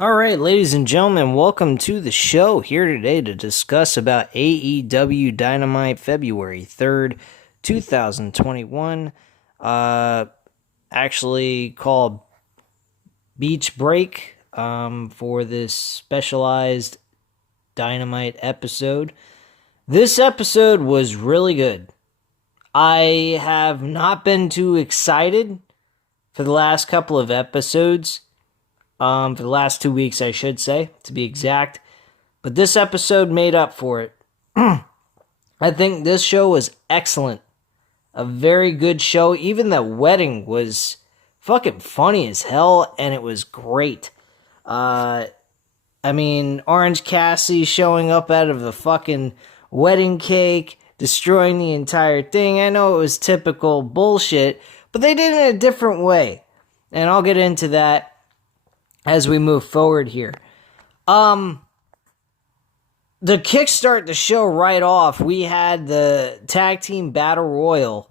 All right, ladies and gentlemen, welcome to the show. Here today to discuss about AEW Dynamite February 3rd, 2021. Uh actually called Beach Break for this specialized Dynamite episode. This episode was really good. I have not been too excited for the last couple of episodes. For the last 2 weeks, I should say, to be exact. But this episode made up for it. I think this show was excellent. A very good show. Even the wedding was fucking funny as hell, and it was great. Orange Cassidy showing up out of the fucking wedding cake, destroying the entire thing. I know it was typical bullshit, but they did it in a different way. And I'll get into that as we move forward here. To kickstart the show right off, we had the Tag Team Battle Royal.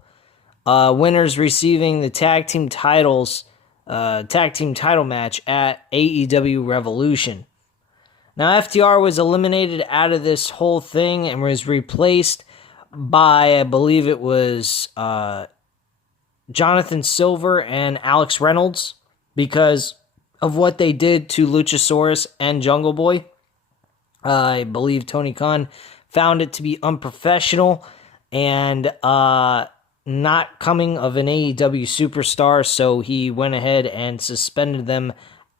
Winners receiving the tag team title match at AEW Revolution. Now, FTR was eliminated out of this whole thing and was replaced by, I believe it was Jonathan Silver and Alex Reynolds, because of what they did to Luchasaurus and Jungle Boy. I believe Tony Khan found it to be unprofessional and not coming of an AEW superstar, so he went ahead and suspended them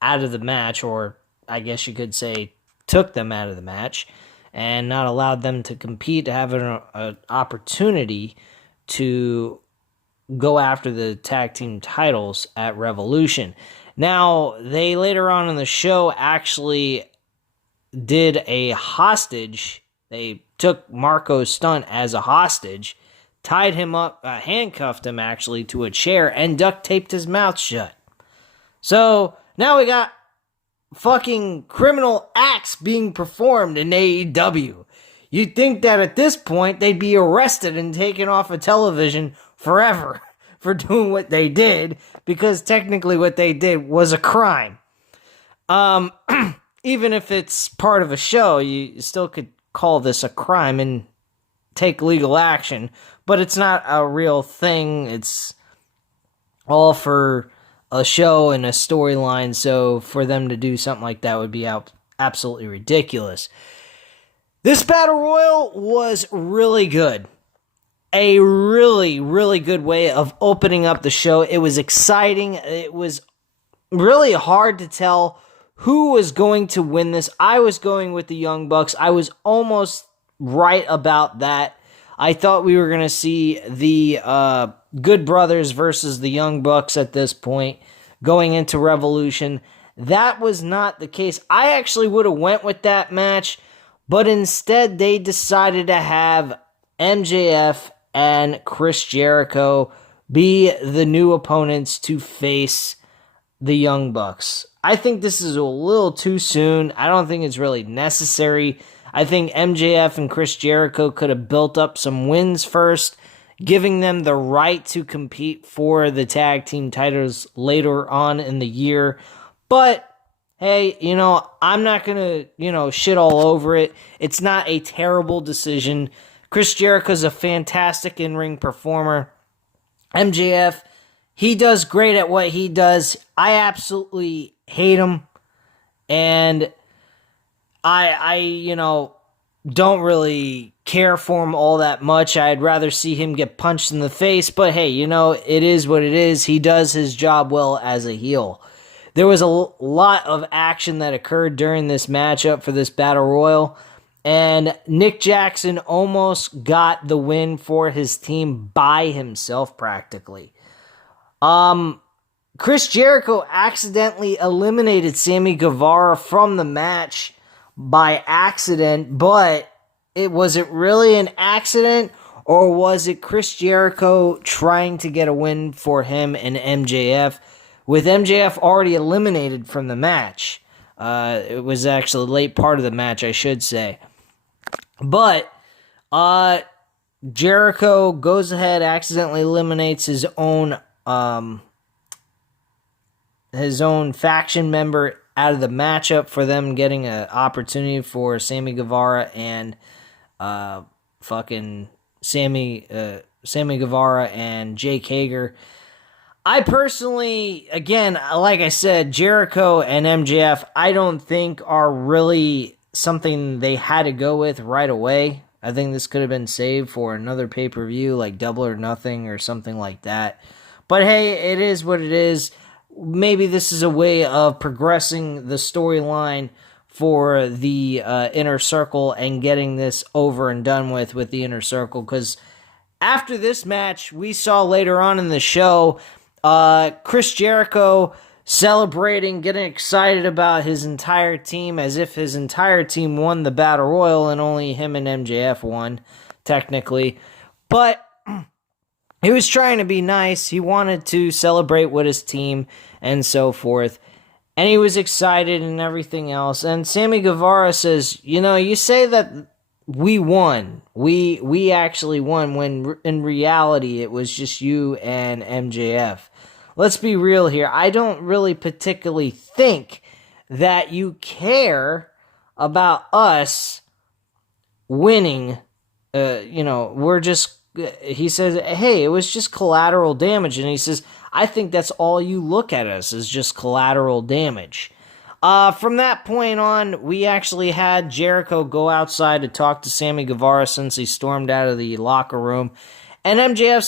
out of the match, or I guess you could say took them out of the match, and not allowed them to compete, to have an opportunity to go after the tag team titles at Revolution. Now, they later on in the show actually did a hostage. They took Marco Stunt as a hostage, tied him up, handcuffed him actually to a chair, and duct taped his mouth shut. So, now we got fucking criminal acts being performed in AEW. You'd think that at this point they'd be arrested and taken off of television forever for doing what they did, because technically what they did was a crime. Even if it's part of a show, you still could call this a crime and take legal action, but it's not a real thing. It's all for a show and a storyline, so for them to do something like that would be absolutely ridiculous. This Battle Royal was really good. A really, really good way of opening up the show. It was exciting. It was really hard to tell who was going to win this. I was going with the Young Bucks. I was almost right about that. I thought we were going to see the Good Brothers versus the Young Bucks at this point going into Revolution. That was not the case. I actually would have went with that match, but instead they decided to have MJF and Chris Jericho be the new opponents to face the Young Bucks. I think this is a little too soon. I don't think it's really necessary. I think MJF and Chris Jericho could have built up some wins first, giving them the right to compete for the tag team titles later on in the year. But hey, I'm not going to, shit all over it. It's not a terrible decision. Chris Jericho's a fantastic in-ring performer. MJF, he does great at what he does. I absolutely hate him. And I don't really care for him all that much. I'd rather see him get punched in the face. But hey, it is what it is. He does his job well as a heel. There was a lot of action that occurred during this matchup for this Battle Royal. And Nick Jackson almost got the win for his team by himself, practically. Chris Jericho accidentally eliminated Sammy Guevara from the match by accident, but was it really an accident, or was it Chris Jericho trying to get a win for him and MJF, with MJF already eliminated from the match? It was actually the late part of the match, I should say. But Jericho goes ahead, accidentally eliminates his own faction member out of the matchup for them getting an opportunity for Sammy Guevara and Sammy Guevara and Jake Hager. I personally, again, like I said, Jericho and MJF, I don't think are really something they had to go with right away. I think this could have been saved for another pay-per-view, like Double or Nothing or something like that. But hey, it is what it is. Maybe this is a way of progressing the storyline for the Inner Circle and getting this over and done with the Inner Circle. Because after this match, we saw later on in the show Chris Jericho celebrating, getting excited about his entire team as if his entire team won the Battle Royal and only him and MJF won, technically. But he was trying to be nice. He wanted to celebrate with his team and so forth. And he was excited and everything else. And Sammy Guevara says, you say that we won. We actually won when in reality it was just you and MJF. Let's be real here. I don't really particularly think that you care about us winning. He says, hey, it was just collateral damage. And he says, I think that's all you look at us is just collateral damage. From that point on, we actually had Jericho go outside to talk to Sammy Guevara since he stormed out of the locker room. And MJF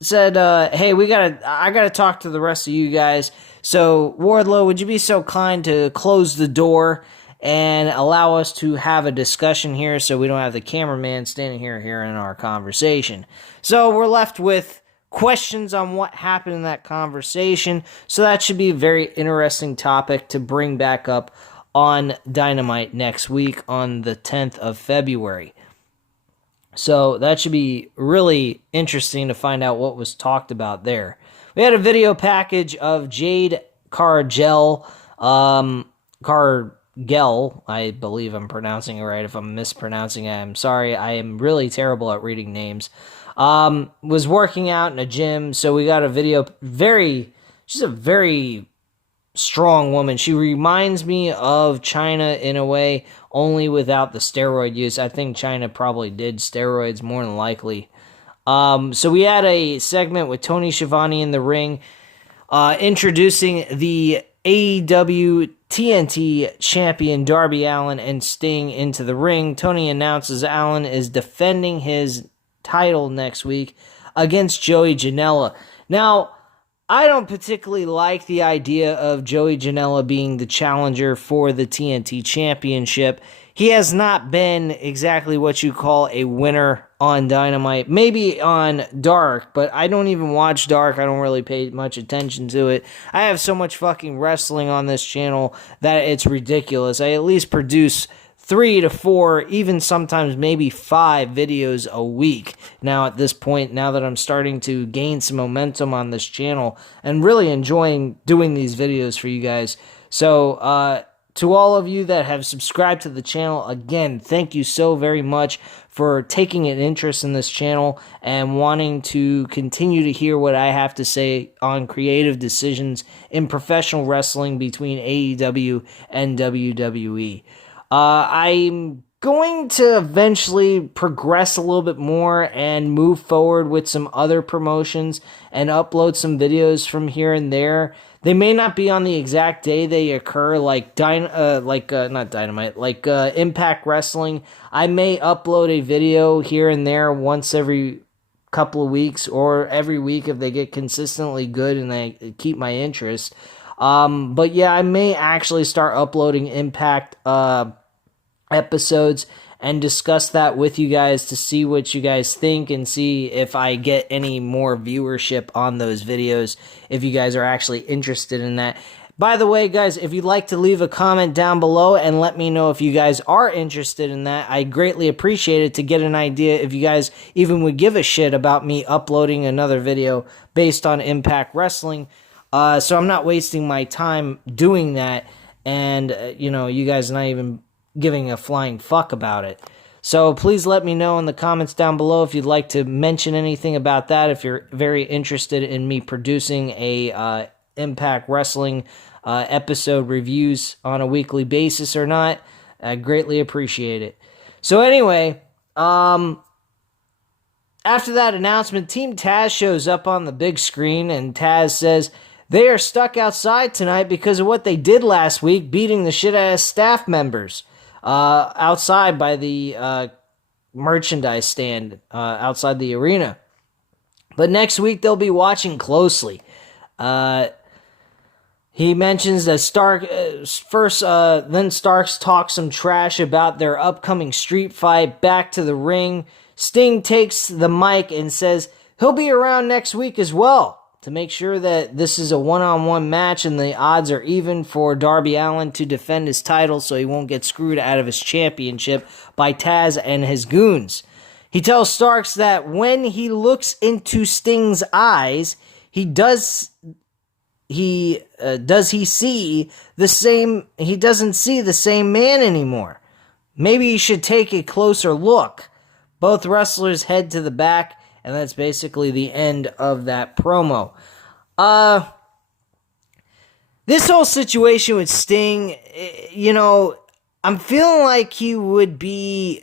said, hey, I gotta talk to the rest of you guys. So, Wardlow, would you be so kind to close the door and allow us to have a discussion here so we don't have the cameraman standing here hearing our conversation? So, we're left with questions on what happened in that conversation. So, that should be a very interesting topic to bring back up on Dynamite next week on the 10th of February. So that should be really interesting to find out what was talked about there. We had a video package of Jade Cargill, I believe I'm pronouncing it right. If I'm mispronouncing it, I'm sorry. I am really terrible at reading names. Was working out in a gym, so we got a video. She's a very strong woman. She reminds me of Chyna in a way, only without the steroid use. I think Chyna probably did steroids more than likely. So we had a segment with Tony Schiavone in the ring, introducing the AEW TNT champion Darby Allin and Sting into the ring. Tony announces Allin is defending his title next week against Joey Janela. Now, I don't particularly like the idea of Joey Janela being the challenger for the TNT Championship. He has not been exactly what you call a winner on Dynamite. Maybe on Dark, but I don't even watch Dark. I don't really pay much attention to it. I have so much fucking wrestling on this channel that it's ridiculous. I at least produce 3 to 4, even sometimes maybe 5 videos a week now at this point, now that I'm starting to gain some momentum on this channel and really enjoying doing these videos for you guys. So, to all of you that have subscribed to the channel, again, thank you so very much for taking an interest in this channel and wanting to continue to hear what I have to say on creative decisions in professional wrestling between AEW and WWE. I'm going to eventually progress a little bit more and move forward with some other promotions and upload some videos from here and there. They may not be on the exact day they occur, like Impact Wrestling. I may upload a video here and there once every couple of weeks or every week if they get consistently good and they keep my interest. But yeah, I may actually start uploading Impact episodes and discuss that with you guys to see what you guys think and see if I get any more viewership on those videos, if you guys are actually interested in that. By the way, guys, if you'd like to leave a comment down below and let me know if you guys are interested in that, I greatly appreciate it to get an idea if you guys even would give a shit about me uploading another video based on Impact Wrestling. So I'm not wasting my time doing that and, you guys not even giving a flying fuck about it. So please let me know in the comments down below if you'd like to mention anything about that, if you're very interested in me producing a Impact Wrestling episode reviews on a weekly basis or not. I greatly appreciate it. So anyway, after that announcement, Team Taz shows up on the big screen, and Taz says they are stuck outside tonight because of what they did last week, beating the shit out of staff members outside by the merchandise stand outside the arena. But next week, they'll be watching closely. He mentions that then Starks talks some trash about their upcoming street fight. Back to the ring, Sting takes the mic and says he'll be around next week as well to make sure that this is a one-on-one match and the odds are even for Darby Allin to defend his title so he won't get screwed out of his championship by Taz and his goons. He tells Starks that when he looks into Sting's eyes, he doesn't see the same man anymore. Maybe he should take a closer look. Both wrestlers head to the back, and that's basically the end of that promo. This whole situation with Sting, I'm feeling like he would be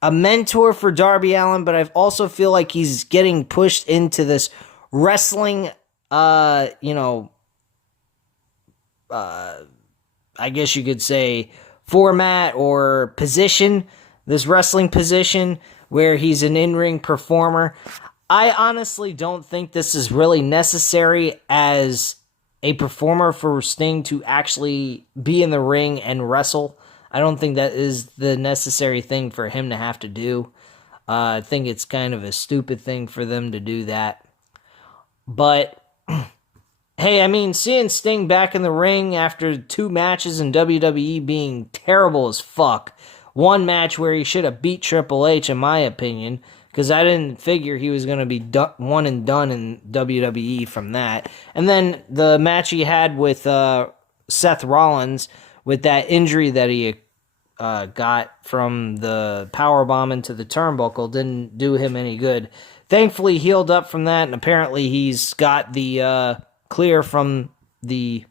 a mentor for Darby Allin, but I also feel like he's getting pushed into this wrestling, I guess you could say format or position, this wrestling position where he's an in-ring performer. I honestly don't think this is really necessary as a performer for Sting to actually be in the ring and wrestle. I don't think that is the necessary thing for him to have to do. I think it's kind of a stupid thing for them to do that. But, hey, seeing Sting back in the ring after 2 matches in WWE being terrible as fuck. One match where he should have beat Triple H, in my opinion, because I didn't figure he was going to be one and done in WWE from that. And then the match he had with Seth Rollins, with that injury that he got from the powerbomb into the turnbuckle, didn't do him any good. Thankfully, healed up from that, and apparently he's got the clear from the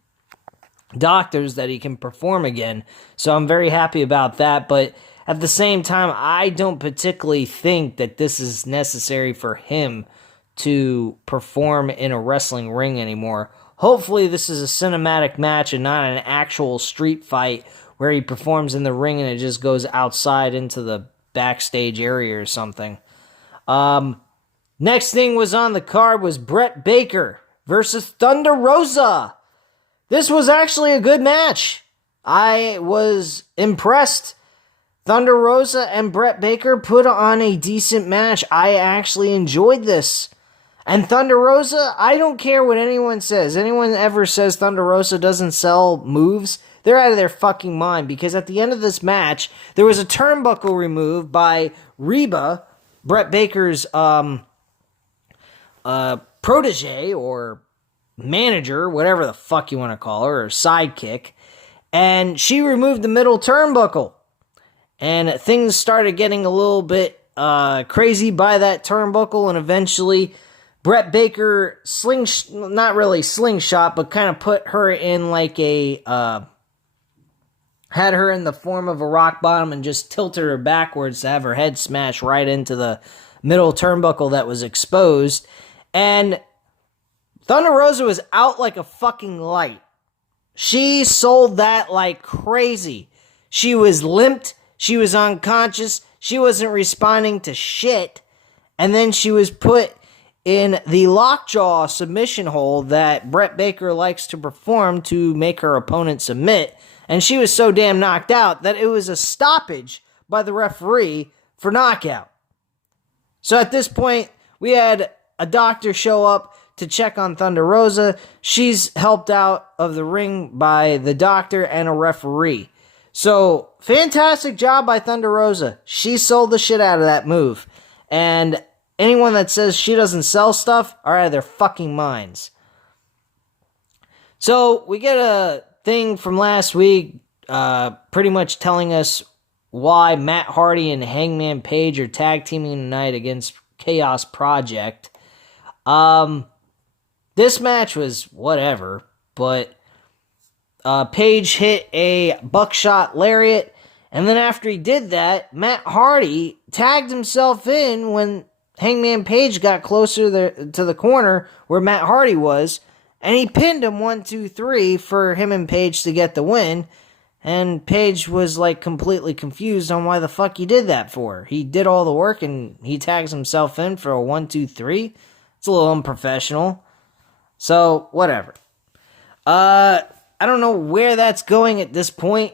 doctors that he can perform again. So I'm very happy about that, but at the same time, I don't particularly think that this is necessary for him to perform in a wrestling ring anymore. Hopefully this is a cinematic match and not an actual street fight where he performs in the ring and it just goes outside into the backstage area or something. Next thing was on the card was Brett Baker versus Thunder Rosa. This was actually a good match. I was impressed. Thunder Rosa and Brett Baker put on a decent match. I actually enjoyed this. And Thunder Rosa, I don't care what anyone says. Anyone ever says Thunder Rosa doesn't sell moves, they're out of their fucking mind. Because at the end of this match, there was a turnbuckle removed by Reba, Brett Baker's protege or manager, whatever the fuck you want to call her, or sidekick. And she removed the middle turnbuckle. And things started getting a little bit crazy by that turnbuckle, and eventually Brett Baker not really slingshot, but kind of put her in like had her in the form of a rock bottom and just tilted her backwards to have her head smash right into the middle turnbuckle that was exposed. And Thunder Rosa was out like a fucking light. She sold that like crazy. She was limped. She was unconscious. She wasn't responding to shit. And then she was put in the lockjaw submission hold that Brett Baker likes to perform to make her opponent submit. And she was so damn knocked out that it was a stoppage by the referee for knockout. So at this point, we had a doctor show up to check on Thunder Rosa. She's helped out of the ring by the doctor and a referee. So, fantastic job by Thunder Rosa. She sold the shit out of that move. And anyone that says she doesn't sell stuff are out of their fucking minds. So, we get a thing from last week pretty much telling us why Matt Hardy and Hangman Page are tag teaming tonight against Chaos Project. This match was whatever, but Page hit a buckshot lariat, and then after he did that, Matt Hardy tagged himself in when Hangman Page got closer to the corner where Matt Hardy was, and he pinned him 1, 2, 3 for him and Page to get the win. And Page was like completely confused on why the fuck he did that for. He did all the work and he tags himself in for a 1, 2, 3. It's a little unprofessional. So, whatever. I don't know where that's going at this point.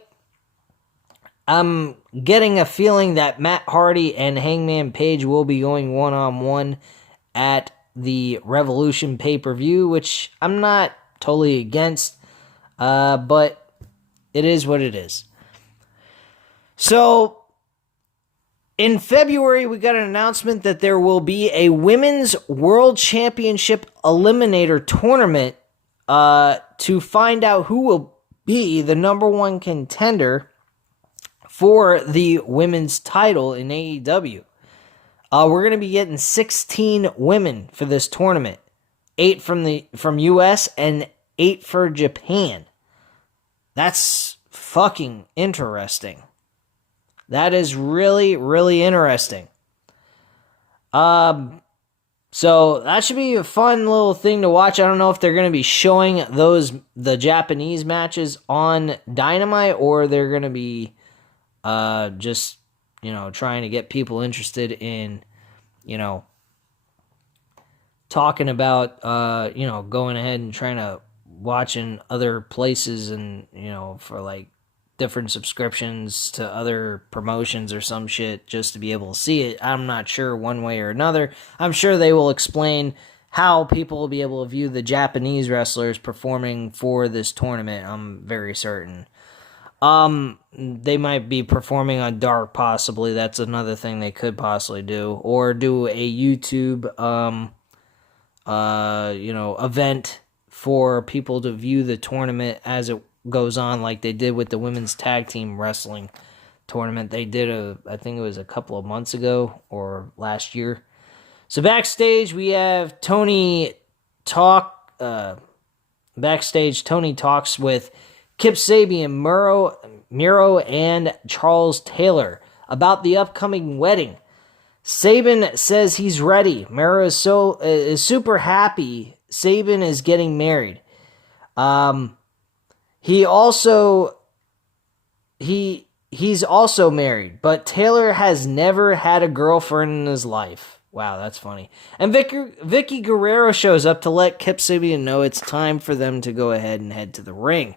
I'm getting a feeling that Matt Hardy and Hangman Page will be going one-on-one at the Revolution pay-per-view, which I'm not totally against, but it is what it is. So, in February, we got an announcement that there will be a Women's World Championship Eliminator Tournament to find out who will be the number one contender for the women's title in AEW. We're going to be getting 16 women for this tournament. 8 from US and 8 for Japan. That's fucking interesting. That is really, really interesting. So that should be a fun little thing to watch. I don't know if they're going to be showing the Japanese matches on Dynamite, or they're going to be just, trying to get people interested in, talking about, going ahead and trying to watch in other places and, for like different subscriptions to other promotions or some shit just to be able to see it. I'm not sure one way or another. I'm sure they will explain how people will be able to view the Japanese wrestlers performing for this tournament. I'm very certain. They might be performing on Dark, possibly. That's another thing they could possibly do. Or do a YouTube, event for people to view the tournament as it goes on, like they did with the women's tag team wrestling tournament. They did I think it was a couple of months ago or last year. So backstage we have Tony talks with Kip Sabian, Miro, and Charles Taylor about the upcoming wedding. Saban says he's ready. Miro is super happy Saban is getting married. He's also married, but Taylor has never had a girlfriend in his life. Wow, that's funny. And Vicky Guerrero shows up to let Kip Sabian know it's time for them to go ahead and head to the ring.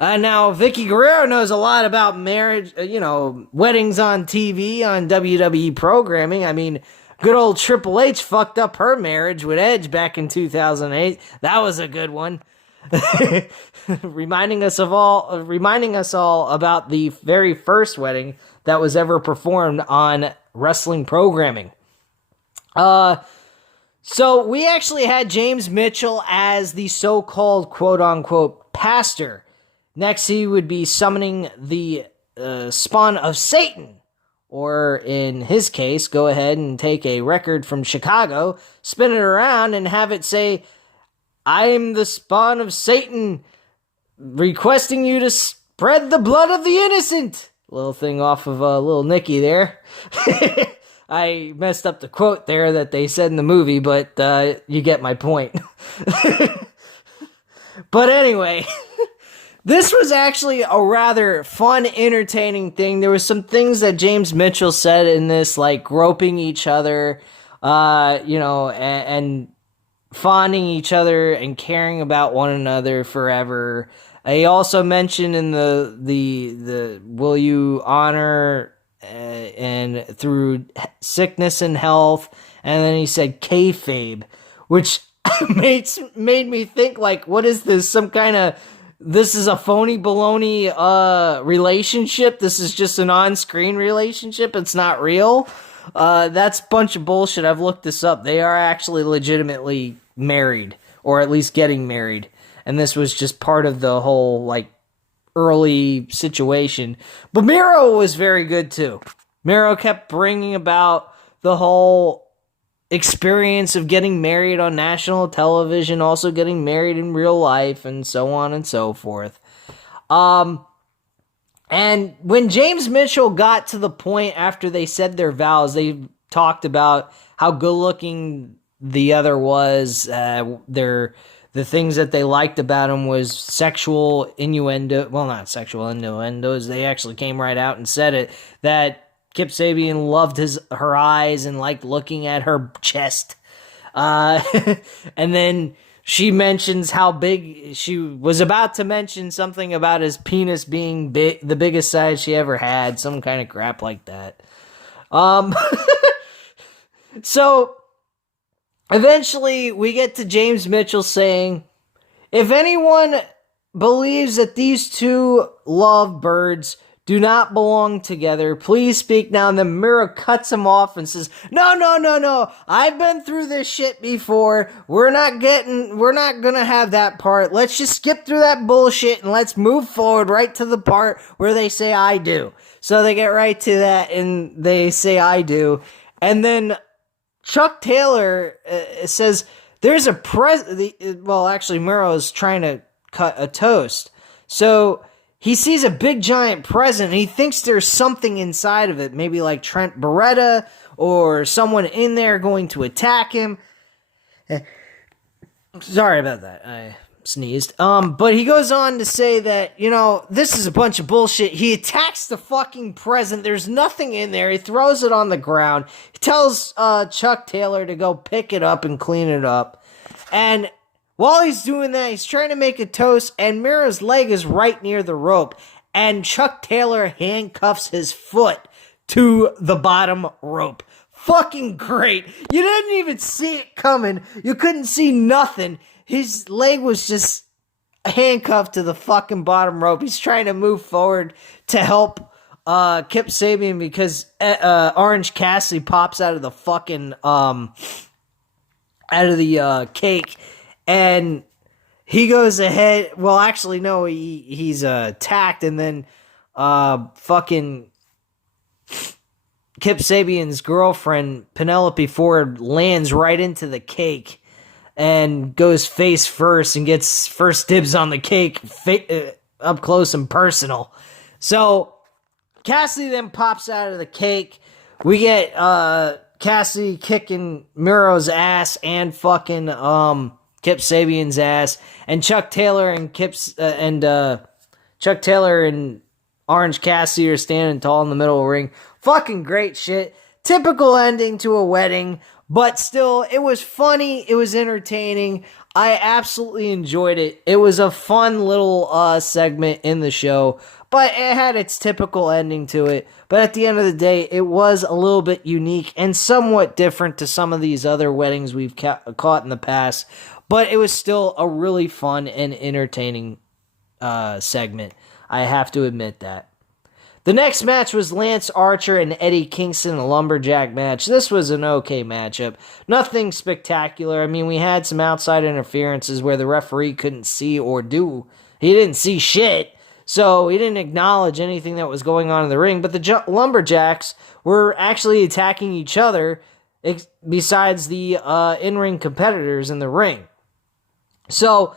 Now, Vicky Guerrero knows a lot about marriage, weddings on TV, on WWE programming. I mean, good old Triple H fucked up her marriage with Edge back in 2008. That was a good one. reminding us all about the very first wedding that was ever performed on wrestling programming. So we actually had James Mitchell as the so-called quote-unquote pastor. Next, he would be summoning the spawn of Satan, or in his case, go ahead and take a record from Chicago, spin it around, and have it say, "I'm the spawn of Satan, requesting you to spread the blood of the innocent." Little thing off of Little Nicky there. I messed up the quote there that they said in the movie, but you get my point. But anyway, this was actually a rather fun, entertaining thing. There was some things that James Mitchell said in this, like groping each other, and fonding each other and caring about one another forever. He also mentioned in the will you honor and through sickness and health, and then he said kayfabe, which made me think, like, what is this? Some kind of, this is a phony baloney relationship. This is just an on-screen relationship. It's not real. That's a bunch of bullshit. I've looked this up. They are actually legitimately married, or at least getting married. And this was just part of the whole, like, early situation. But Miro was very good, too. Miro kept bringing about the whole experience of getting married on national television, also getting married in real life, and so on and so forth. And when James Mitchell got to the point after they said their vows, they talked about how good looking the other was. The things that they liked about him was sexual innuendo. Well, not sexual innuendos. They actually came right out and said it. That Kip Sabian loved her eyes and liked looking at her chest. And then she mentions how big, she was about to mention something about his penis being big, the biggest size she ever had, some kind of crap like that. So, eventually, we get to James Mitchell saying, if anyone believes that these two lovebirds do not belong together, please speak now. And then Miro cuts him off and says, no. I've been through this shit before. We're not gonna have that part. Let's just skip through that bullshit and let's move forward right to the part where they say I do. So they get right to that and they say I do. And then Chuck Taylor says there's a well, actually Miro's trying to cut a toast. So he sees a big giant present and he thinks there's something inside of it, maybe like Trent Beretta or someone in there going to attack him. Sorry about that. I sneezed. But he goes on to say that, this is a bunch of bullshit. He attacks the fucking present. There's nothing in there. He throws it on the ground. He tells Chuck Taylor to go pick it up and clean it up. And while he's doing that, he's trying to make a toast, and Miro's leg is right near the rope, and Chuck Taylor handcuffs his foot to the bottom rope. Fucking great. You didn't even see it coming. You couldn't see nothing. His leg was just handcuffed to the fucking bottom rope. He's trying to move forward to help Kip Sabian because Orange Cassidy pops out of the fucking cake. And he goes ahead. Well, actually, no, he's attacked, and then fucking Kip Sabian's girlfriend, Penelope Ford, lands right into the cake and goes face first and gets first dibs on the cake up close and personal. So Cassidy then pops out of the cake. We get Cassidy kicking Miro's ass and fucking Kip Sabian's ass, and Chuck Taylor and Chuck Taylor and Orange Cassidy are standing tall in the middle of the ring. Fucking great shit. Typical ending to a wedding, but still, it was funny. It was entertaining. I absolutely enjoyed it. It was a fun little segment in the show, but it had its typical ending to it. But at the end of the day, it was a little bit unique and somewhat different to some of these other weddings we've caught in the past. But it was still a really fun and entertaining segment. I have to admit that. The next match was Lance Archer and Eddie Kingston, a lumberjack match. This was an okay matchup. Nothing spectacular. I mean, we had some outside interferences where the referee couldn't see or do. He didn't see shit. So he didn't acknowledge anything that was going on in the ring. But the lumberjacks were actually attacking each other besides the in-ring competitors in the ring. So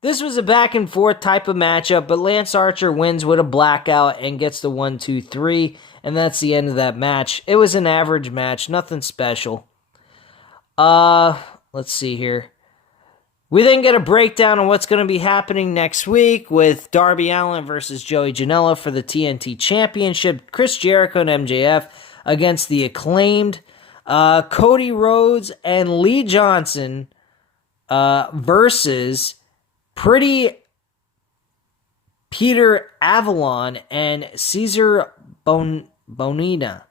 this was a back and forth type of matchup, but Lance Archer wins with a blackout and gets the 1-2-3, and that's the end of that match. It was an average match, nothing special. Let's see here. We then get a breakdown on what's going to be happening next week with Darby Allin versus Joey Janela for the TNT Championship, Chris Jericho and MJF against the Acclaimed, Cody Rhodes and Lee Johnson versus Pretty Peter Avalon and Caesar Bonita.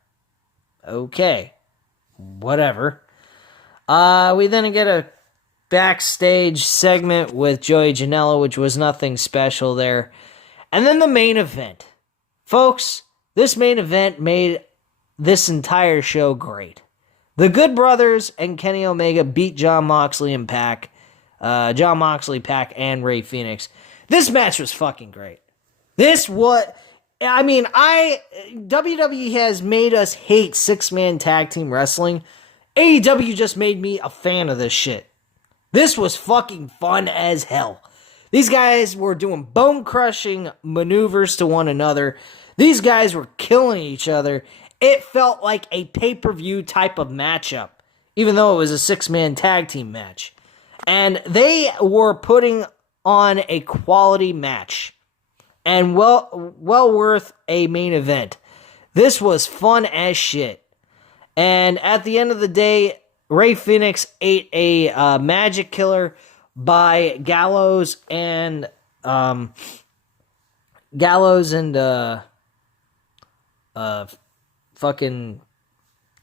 Okay. Whatever. We then get a backstage segment with Joey Janela, which was nothing special there. And then the main event. Folks, this main event made this entire show great. The Good Brothers and Kenny Omega beat Jon Moxley and Pac. Jon Moxley, Pac, and Rey Fenix. This match was fucking great. WWE has made us hate six-man tag team wrestling. AEW just made me a fan of this shit. This was fucking fun as hell. These guys were doing bone-crushing maneuvers to one another. These guys were killing each other. It felt like a pay-per-view type of matchup, even though it was a six-man tag team match. And they were putting on a quality match. And well worth a main event. This was fun as shit. And at the end of the day, Rey Fenix ate a magic killer by Gallows and fucking,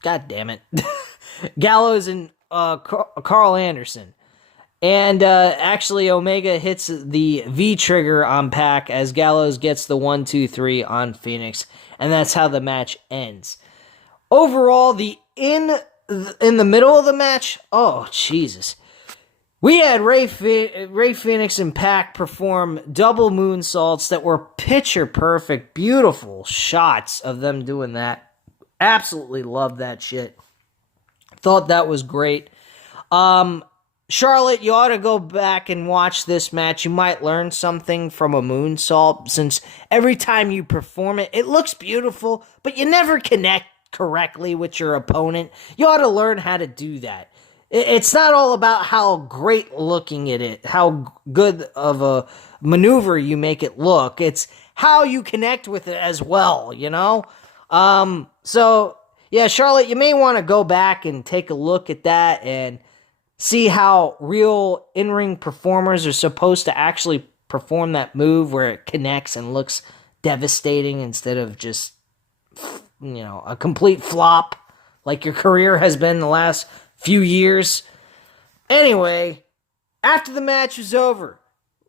god damn it, Gallows and Carl Anderson. And actually, Omega hits the V trigger on Pac as Gallows gets the 1-2-3 on Phoenix, and that's how the match ends. Overall, in the middle of the match, oh Jesus, we had Rey Fenix and Pac perform double moonsaults that were picture perfect, beautiful shots of them doing that. Absolutely loved that shit. Thought that was great. Charlotte, you ought to go back and watch this match. You might learn something from a moonsault, since every time you perform it, it looks beautiful, but you never connect correctly with your opponent. You ought to learn how to do that. It's not all about how great looking it is, how good of a maneuver you make it look. It's how you connect with it as well, you know? So, yeah, Charlotte, you may want to go back and take a look at that and see how real in-ring performers are supposed to actually perform that move where it connects and looks devastating instead of just, you know, a complete flop like your career has been the last few years. Anyway, after the match is over,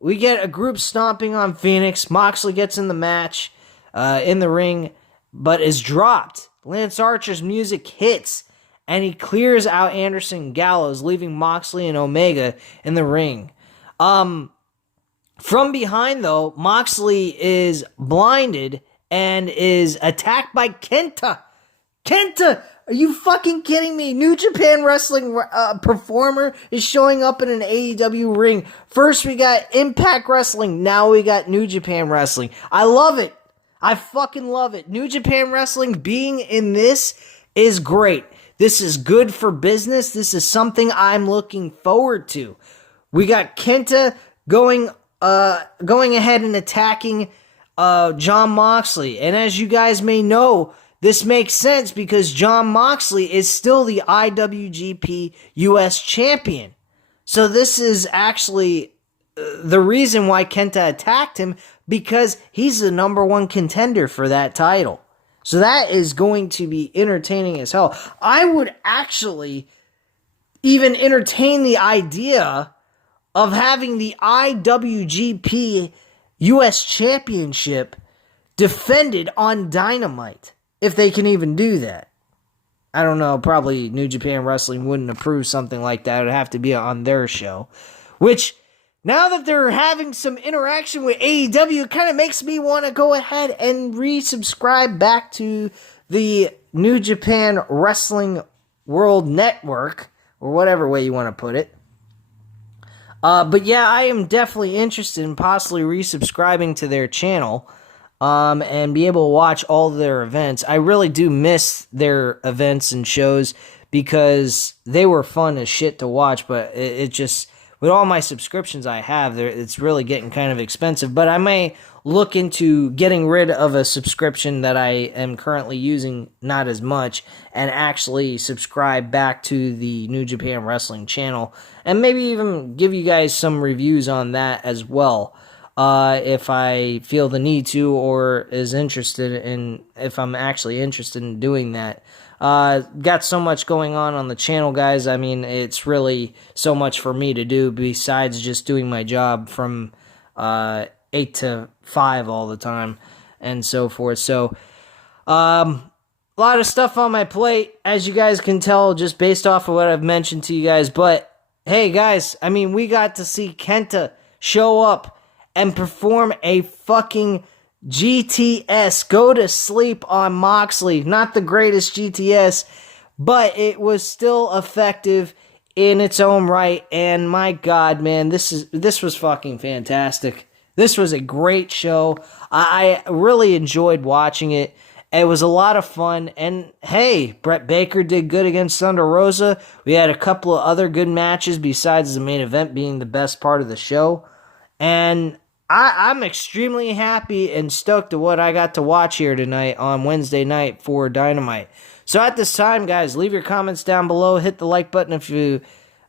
we get a group stomping on Phoenix. Moxley gets in the match, in the ring, but is dropped. Lance Archer's music hits, and he clears out Anderson and Gallows, leaving Moxley and Omega in the ring. From behind, though, Moxley is blinded and is attacked by Kenta. Kenta, are you fucking kidding me? New Japan Wrestling performer is showing up in an AEW ring. First we got Impact Wrestling, now we got New Japan Wrestling. I love it. I fucking love it. New Japan Wrestling being in this is great. This is good for business. This is something I'm looking forward to. We got Kenta going ahead and attacking Jon Moxley. And as you guys may know, this makes sense because Jon Moxley is still the IWGP US champion. So this is actually the reason why Kenta attacked him, because he's the number one contender for that title. So that is going to be entertaining as hell. I would actually even entertain the idea of having the IWGP US Championship defended on Dynamite, if they can even do that. I don't know, probably New Japan Wrestling wouldn't approve something like that. It would have to be on their show. Which, now that they're having some interaction with AEW, it kind of makes me want to go ahead and resubscribe back to the New Japan Wrestling World Network, or whatever way you want to put it. But yeah, I am definitely interested in possibly resubscribing to their channel, and be able to watch all their events. I really do miss their events and shows because they were fun as shit to watch, but it just, with all my subscriptions I have, it's really getting kind of expensive. But I may look into getting rid of a subscription that I am currently using not as much and actually subscribe back to the New Japan Wrestling channel, and maybe even give you guys some reviews on that as well. If I feel the need to, or is interested in, if I'm actually interested in doing that. Got so much going on the channel, guys. I mean, it's really so much for me to do besides just doing my job from 8 to 5 all the time and so forth. So, a lot of stuff on my plate, as you guys can tell, just based off of what I've mentioned to you guys. But, hey, guys, I mean, we got to see Kenta show up and perform a fucking GTS, go to sleep on Moxley. Not the greatest GTS, but it was still effective in its own right. And my God, man, this was fucking fantastic. This was a great show. I really enjoyed watching it. It was a lot of fun. And hey, Brett Baker did good against Thunder Rosa. We had a couple of other good matches besides the main event being the best part of the show. And I'm extremely happy and stoked at what I got to watch here tonight on Wednesday night for Dynamite. So at this time, guys, leave your comments down below. Hit the like button if you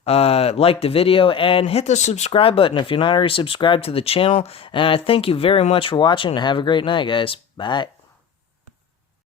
like the video, and hit the subscribe button if you're not already subscribed to the channel. And I thank you very much for watching, and have a great night, guys. Bye.